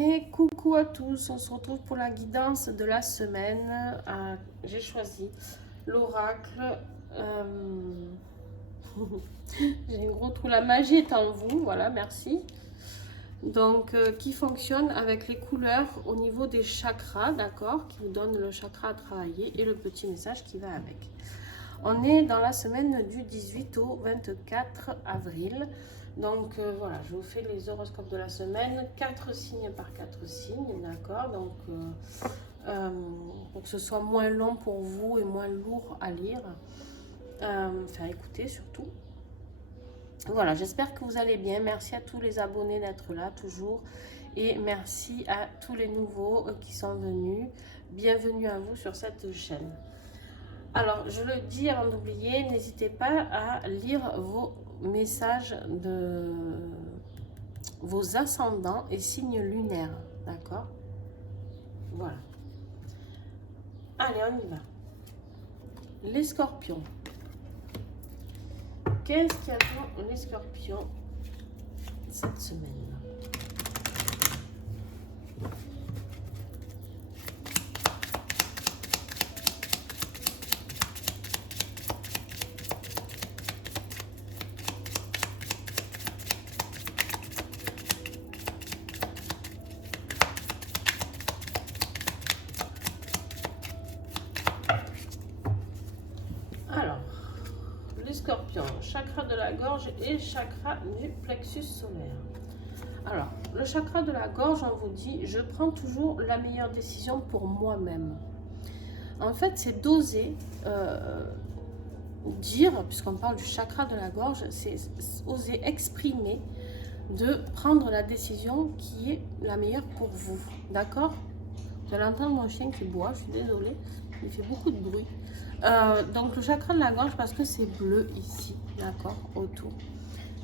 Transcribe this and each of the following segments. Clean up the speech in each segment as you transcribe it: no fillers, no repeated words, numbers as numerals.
Et coucou à tous, on se retrouve pour la guidance de la semaine. J'ai choisi l'oracle. J'ai un gros trou, la magie est en vous, voilà, merci. Donc, qui fonctionne avec les couleurs au niveau des chakras, d'accord, qui vous donne le chakra à travailler et le petit message qui va avec. On est dans la semaine du 18 au 24 avril. Donc voilà, je vous fais les horoscopes de la semaine, 4 signes par 4 signes, d'accord. Donc pour que ce soit moins long pour vous et moins lourd à lire, enfin écouter surtout. Voilà, j'espère que vous allez bien. Merci à tous les abonnés d'être là toujours. Et merci à tous les nouveaux qui sont venus. Bienvenue à vous sur cette chaîne. Alors, je le dis avant d'oublier, n'hésitez pas à lire vos messages de vos ascendants et signes lunaires, d'accord? Voilà. Allez, on y va. Les scorpions. Qu'est-ce qu'il y a pour les scorpions cette semaine? Alors, les scorpions, chakra de la gorge et chakra du plexus solaire. Alors, le chakra de la gorge, on vous dit, je prends toujours la meilleure décision pour moi-même. En fait, c'est d'oser dire, puisqu'on parle du chakra de la gorge, c'est oser exprimer, de prendre la décision qui est la meilleure pour vous. D'accord? Vous allez entendre mon chien qui boit, je suis désolée, il fait beaucoup de bruit. Donc le chakra de la gorge, parce que c'est bleu ici, d'accord, autour.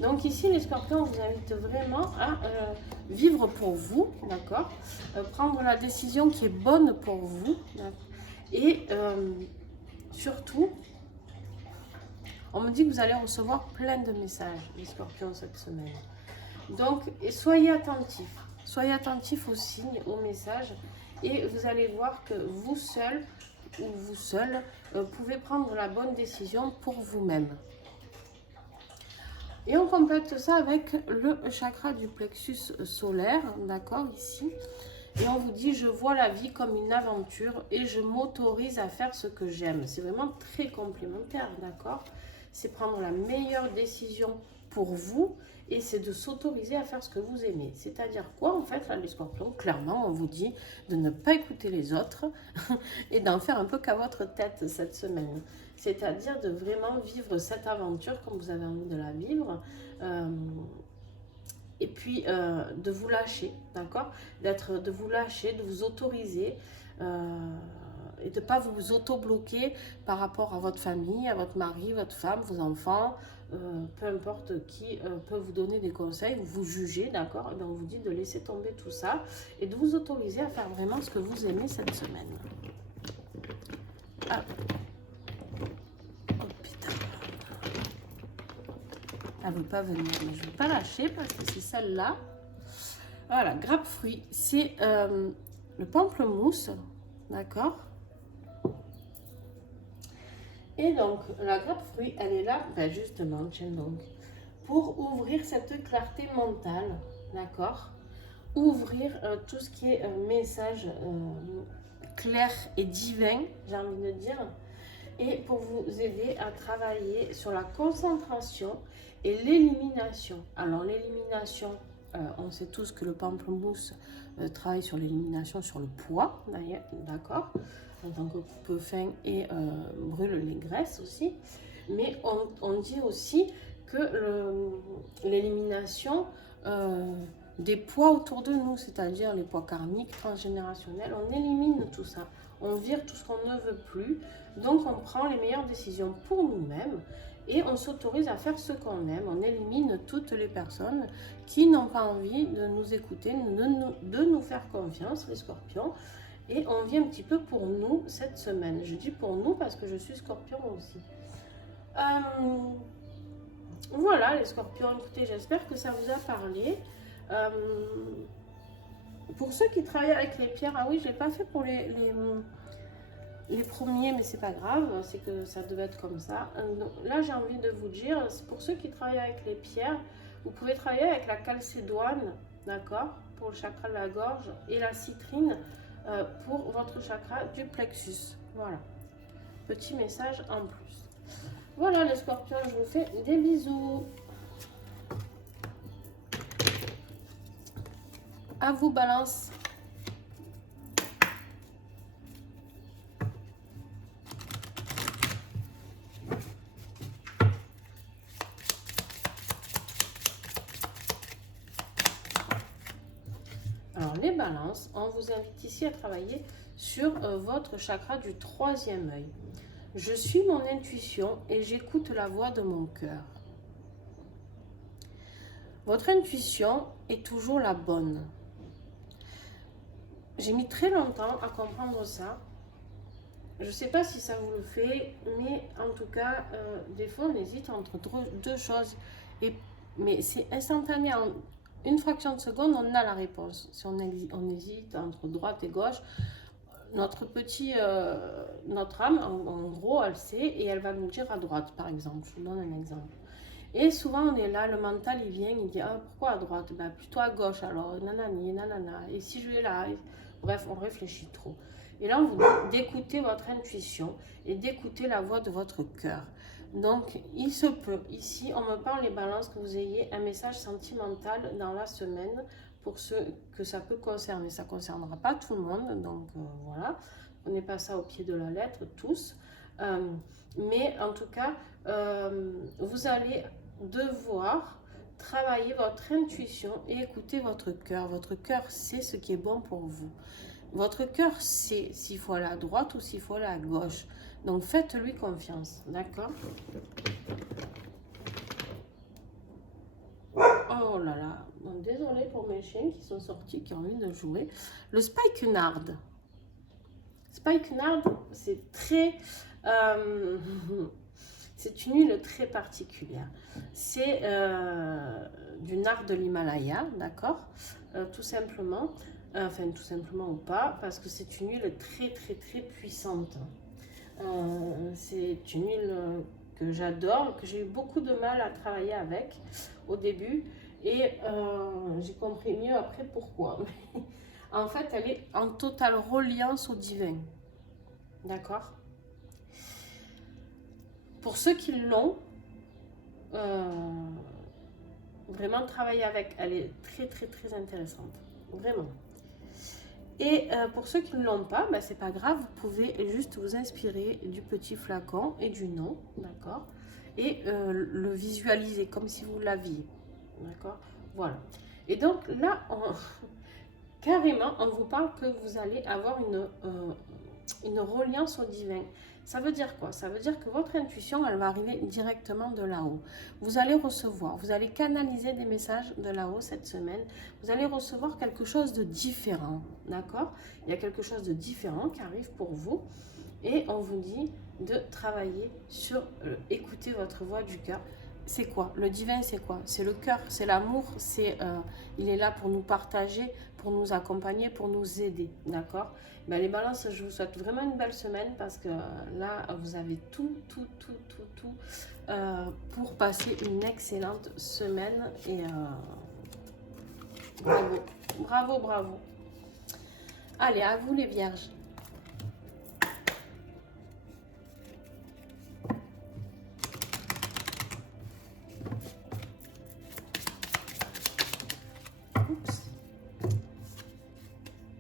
Donc ici, les scorpions, on vous invite vraiment à vivre pour vous, d'accord, prendre la décision qui est bonne pour vous, et surtout, on me dit que vous allez recevoir plein de messages, les scorpions, cette semaine. Donc, soyez attentifs aux signes, aux messages, et vous allez voir que vous seul ou vous seul pouvez prendre la bonne décision pour vous-même. Et on complète ça avec le chakra du plexus solaire, d'accord, ici. Et on vous dit, je vois la vie comme une aventure et je m'autorise à faire ce que j'aime. C'est vraiment très complémentaire, d'accord? C'est prendre la meilleure décision pour vous et c'est de s'autoriser à faire ce que vous aimez. C'est-à-dire quoi, en fait, là, les scorpions, clairement, on vous dit de ne pas écouter les autres et d'en faire un peu qu'à votre tête cette semaine. C'est-à-dire de vraiment vivre cette aventure comme vous avez envie de la vivre. Et puis de vous lâcher, d'accord, de vous lâcher, de vous autoriser et de ne pas vous auto-bloquer par rapport à votre famille, à votre mari, votre femme, vos enfants, peu importe qui peut vous donner des conseils, vous juger, d'accord, et bien on vous dit de laisser tomber tout ça et de vous autoriser à faire vraiment ce que vous aimez cette semaine. Ah. Oh putain. Elle ne veut pas venir, mais je ne vais pas lâcher parce que c'est celle-là. Voilà, grappe fruit, c'est le pamplemousse, d'accord. Et donc, la grappe fruit, elle est là, ben justement, tiens donc, pour ouvrir cette clarté mentale, d'accord. Ouvrir tout ce qui est message clair et divin, j'ai envie de dire. Et pour vous aider à travailler sur la concentration et l'élimination. Alors l'élimination, on sait tous que le pamplemousse travaille sur l'élimination sur le poids, d'accord, en tant que coupe-faim et brûle les graisses aussi. Mais on dit aussi que l'élimination des poids autour de nous, c'est-à-dire les poids karmiques, transgénérationnels, on élimine tout ça. On vire tout ce qu'on ne veut plus. Donc on prend les meilleures décisions pour nous-mêmes et on s'autorise à faire ce qu'on aime. On élimine toutes les personnes qui n'ont pas envie de nous écouter, de nous faire confiance, les scorpions. Et on vit un petit peu pour nous cette semaine. Je dis pour nous parce que je suis scorpion aussi. Voilà les scorpions, écoutez, j'espère que ça vous a parlé. Pour ceux qui travaillent avec les pierres, ah oui, je l'ai pas fait pour les premiers, mais c'est pas grave, c'est que ça devait être comme ça. Donc, là, j'ai envie de vous dire, pour ceux qui travaillent avec les pierres, vous pouvez travailler avec la calcédoine, d'accord, pour le chakra de la gorge, et la citrine pour votre chakra du plexus. Voilà, petit message en plus. Voilà les scorpions, je vous fais des bisous. À vous, balance. Alors les balances, on vous invite ici à travailler sur votre chakra du troisième œil. Je suis mon intuition et j'écoute la voix de mon cœur. Votre intuition est toujours la bonne. J'ai mis très longtemps à comprendre ça. Je ne sais pas si ça vous le fait, mais en tout cas, des fois on hésite entre deux choses. Mais c'est instantané, en une fraction de seconde, on a la réponse. Si on hésite entre droite et gauche, notre âme, en gros, elle sait et elle va nous dire à droite, par exemple. Je vous donne un exemple. Et souvent, on est là, le mental, il vient, il dit, ah, pourquoi à droite? Bah, plutôt à gauche, alors, nanani, nanana. Et si je vais là? Bref, on réfléchit trop. Et là, on vous dit d'écouter votre intuition et d'écouter la voix de votre cœur. Donc, il se peut, ici, on me parle les balances, que vous ayez un message sentimental dans la semaine pour ceux que ça peut concerner. Ça ne concernera pas tout le monde, donc voilà. On n'est pas ça au pied de la lettre, tous. Mais en tout cas, vous allez devoir travailler votre intuition et écouter votre cœur. Votre cœur sait ce qui est bon pour vous. Votre cœur sait s'il faut aller à droite ou s'il faut aller à gauche. Donc faites-lui confiance, d'accord? Oh là là, bon, désolé pour mes chiens qui sont sortis, qui ont envie de jouer. Le spikenard. Spikenard, c'est très... c'est une huile très particulière. C'est du nard de l'Himalaya, d'accord? Tout simplement. Enfin, tout simplement ou pas, parce que c'est une huile très puissante. C'est une huile que j'adore, que j'ai eu beaucoup de mal à travailler avec au début. Et j'ai compris mieux après pourquoi. En fait, elle est en totale reliance au divin. D'accord? Pour ceux qui l'ont, vraiment travailler avec, elle est très intéressante. Vraiment. Et pour ceux qui ne l'ont pas, bah, c'est pas grave, vous pouvez juste vous inspirer du petit flacon et du nom, d'accord? Et le visualiser comme si vous l'aviez, d'accord? Voilà. Et donc là, carrément, on vous parle que vous allez avoir une reliance au divin. Ça veut dire quoi? Ça veut dire que votre intuition, elle va arriver directement de là-haut. Vous allez recevoir, vous allez canaliser des messages de là-haut cette semaine. Vous allez recevoir quelque chose de différent, d'accord? Il y a quelque chose de différent qui arrive pour vous. Et on vous dit de travailler sur écouter votre voix du cœur. C'est quoi? Le divin, c'est quoi? C'est le cœur, c'est l'amour, il est là pour nous partager, pour nous accompagner, pour nous aider, d'accord? Ben, les balances, je vous souhaite vraiment une belle semaine parce que là, vous avez tout pour passer une excellente semaine et bravo. Allez, à vous les vierges.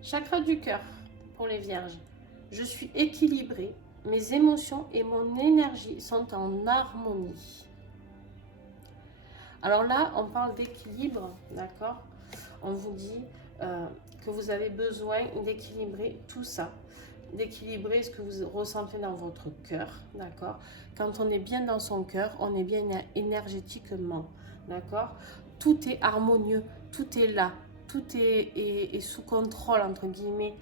Chakra du cœur pour les vierges. Je suis équilibrée. Mes émotions et mon énergie sont en harmonie. Alors là, on parle d'équilibre, d'accord? On vous dit que vous avez besoin d'équilibrer tout ça. D'équilibrer ce que vous ressentez dans votre cœur, d'accord? Quand on est bien dans son cœur, on est bien énergétiquement, d'accord? Tout est harmonieux, tout est là. Tout est sous contrôle, entre guillemets.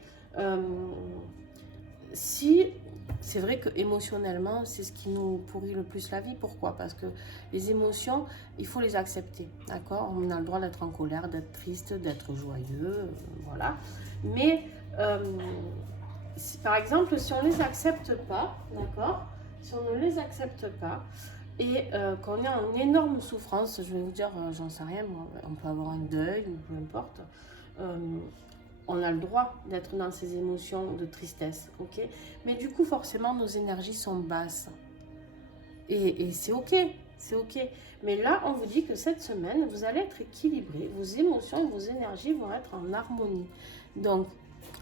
si c'est vrai que émotionnellement, c'est ce qui nous pourrit le plus la vie. Pourquoi? Parce que les émotions, il faut les accepter, d'accord? On a le droit d'être en colère, d'être triste, d'être joyeux, voilà. Mais par exemple, si on ne les accepte pas, d'accord? Si on ne les accepte pas et qu'on est en énorme souffrance, je vais vous dire, j'en sais rien, moi, on peut avoir un deuil ou peu importe. On a le droit d'être dans ces émotions de tristesse, ok? Mais du coup, forcément, nos énergies sont basses. Et c'est ok, c'est ok. Mais là, on vous dit que cette semaine, vous allez être équilibré. Vos émotions et vos énergies vont être en harmonie. Donc,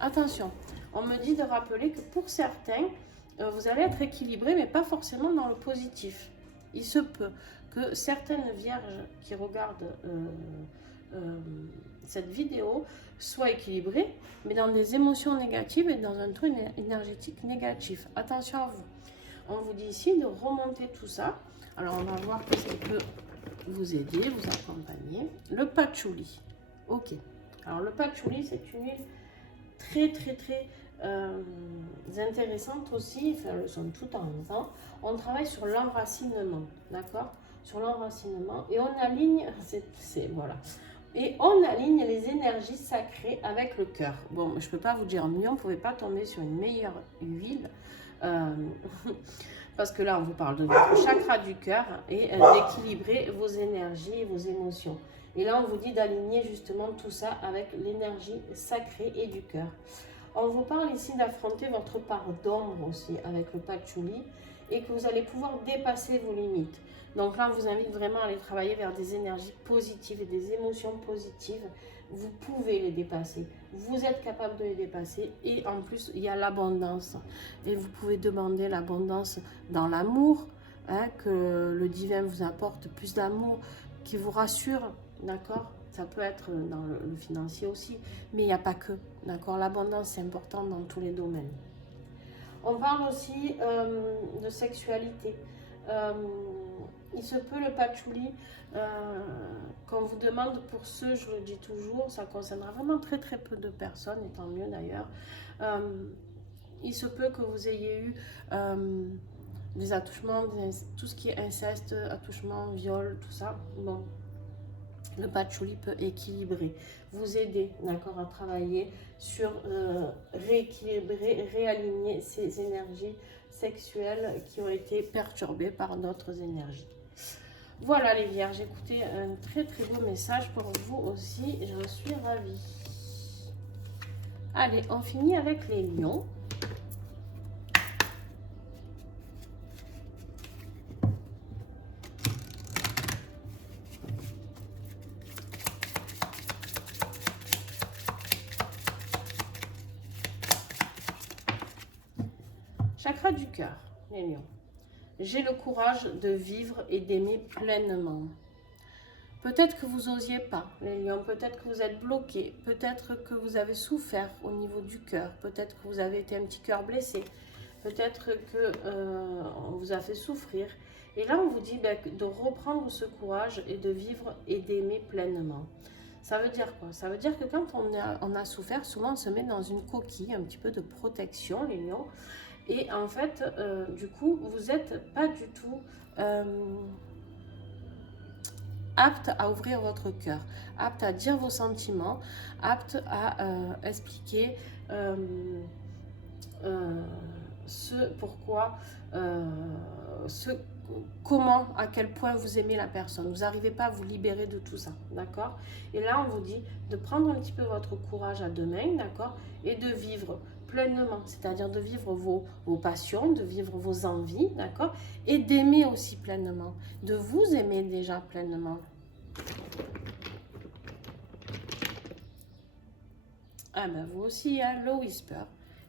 attention, on me dit de rappeler que pour certains, vous allez être équilibré, mais pas forcément dans le positif. Il se peut que certaines vierges qui regardent cette vidéo soient équilibrées, mais dans des émotions négatives et dans un taux énergétique négatif. Attention à vous. On vous dit ici de remonter tout ça. Alors, on va voir qu'est-ce qui peut vous aider, vous accompagner. Le patchouli. Ok. Alors, le patchouli, c'est une huile très intéressante aussi. Enfin, elles sont toutes en même temps. On travaille sur l'enracinement, d'accord? Sur l'enracinement. Et on aligne, voilà. Et on aligne les énergies sacrées avec le cœur. Bon, je ne peux pas vous dire mieux, on ne pouvait pas tomber sur une meilleure huile. Parce que là, on vous parle de votre chakra du cœur et d'équilibrer vos énergies et vos émotions. Et là, on vous dit d'aligner justement tout ça avec l'énergie sacrée et du cœur. On vous parle ici d'affronter votre part d'ombre aussi avec le patchouli et que vous allez pouvoir dépasser vos limites. Donc là, on vous invite vraiment à aller travailler vers des énergies positives et des émotions positives. Vous pouvez les dépasser. Vous êtes capable de les dépasser. Et en plus, il y a l'abondance. Et vous pouvez demander l'abondance dans l'amour, hein, que le divin vous apporte plus d'amour, qui vous rassure, d'accord? Ça peut être dans le financier aussi, mais il n'y a pas que, d'accord? L'abondance, c'est important dans tous les domaines. On parle aussi de sexualité. Il se peut le patchouli, qu'on vous demande pour ceux, je le dis toujours, ça concernera vraiment très peu de personnes, et tant mieux d'ailleurs. Il se peut que vous ayez eu des attouchements, tout ce qui est inceste, attouchement, viol, tout ça. Bon, le patchouli peut équilibrer, vous aider, d'accord, à travailler sur rééquilibrer, réaligner ces énergies sexuelles qui ont été perturbées par d'autres énergies. Voilà les vierges, écoutez, un très beau message pour vous aussi, j'en suis ravie. Allez, on finit avec les lions. Chakra du cœur, les lions. J'ai le courage de vivre et d'aimer pleinement. Peut-être que vous n'osiez pas, les lions, peut-être que vous êtes bloqués, peut-être que vous avez souffert au niveau du cœur, peut-être que vous avez été un petit cœur blessé, peut-être que on vous a fait souffrir. Et là, on vous dit de reprendre ce courage et de vivre et d'aimer pleinement. Ça veut dire quoi? Ça veut dire que quand on a souffert, souvent on se met dans une coquille, un petit peu de protection, les lions. Et en fait, du coup, vous n'êtes pas du tout apte à ouvrir votre cœur, apte à dire vos sentiments, apte à expliquer ce pourquoi, comment, à quel point vous aimez la personne. Vous n'arrivez pas à vous libérer de tout ça, d'accord? Et là, on vous dit de prendre un petit peu votre courage à deux mains, d'accord? Et de vivre pleinement, c'est-à-dire de vivre vos passions, de vivre vos envies, d'accord? Et d'aimer aussi pleinement, de vous aimer déjà pleinement. Ah ben vous aussi, hein, le whisper.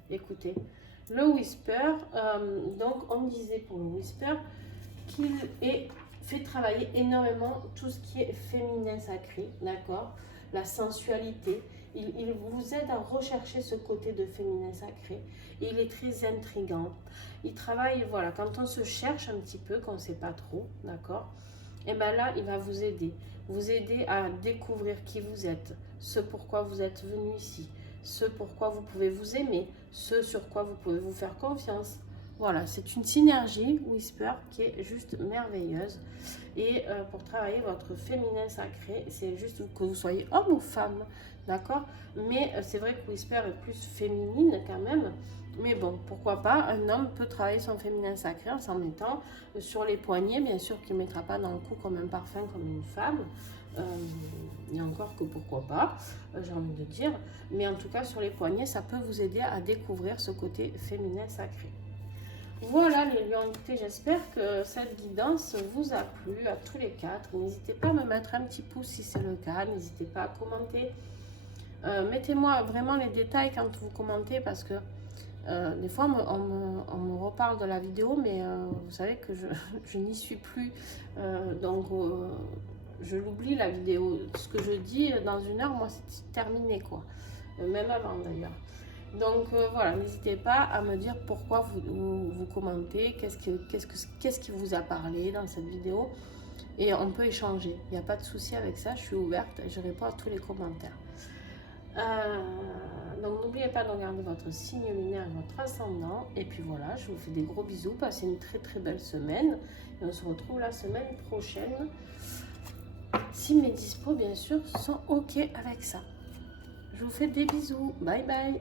Écoutez, le whisper, donc on disait pour le whisper qu'il fait travailler énormément tout ce qui est féminin sacré, d'accord? La sensualité. Il vous aide à rechercher ce côté de féminin sacré. Et il est très intriguant. Il travaille, voilà, quand on se cherche un petit peu, qu'on ne sait pas trop, d'accord? Et bien là, il va vous aider à découvrir qui vous êtes, ce pourquoi vous êtes venu ici, ce pourquoi vous pouvez vous aimer, ce sur quoi vous pouvez vous faire confiance. Voilà, c'est une synergie Whisper qui est juste merveilleuse. Et pour travailler votre féminin sacré, c'est juste que vous soyez homme ou femme, d'accord? Mais c'est vrai que Whisper est plus féminine quand même. Mais bon, pourquoi pas, un homme peut travailler son féminin sacré en s'en mettant sur les poignets, bien sûr qu'il ne mettra pas dans le cou comme un parfum comme une femme. Et encore que pourquoi pas, j'ai envie de dire. Mais en tout cas, sur les poignets, ça peut vous aider à découvrir ce côté féminin sacré. Voilà les lions, écoutez, j'espère que cette guidance vous a plu à tous les quatre. N'hésitez pas à me mettre un petit pouce si c'est le cas, n'hésitez pas à commenter. Mettez-moi vraiment les détails quand vous commentez parce que des fois on me reparle de la vidéo, mais vous savez que je n'y suis plus. Donc je l'oublie la vidéo. Ce que je dis dans une heure, moi c'est terminé quoi. Même avant d'ailleurs. Donc voilà, n'hésitez pas à me dire pourquoi vous commentez, qu'est-ce qui vous a parlé dans cette vidéo. Et on peut échanger, il n'y a pas de souci avec ça, je suis ouverte, je réponds à tous les commentaires. Donc n'oubliez pas de regarder votre signe lunaire et votre ascendant. Et puis voilà, je vous fais des gros bisous, passez une très très belle semaine. Et on se retrouve la semaine prochaine. Si mes dispos bien sûr sont ok avec ça. Je vous fais des bisous, bye bye.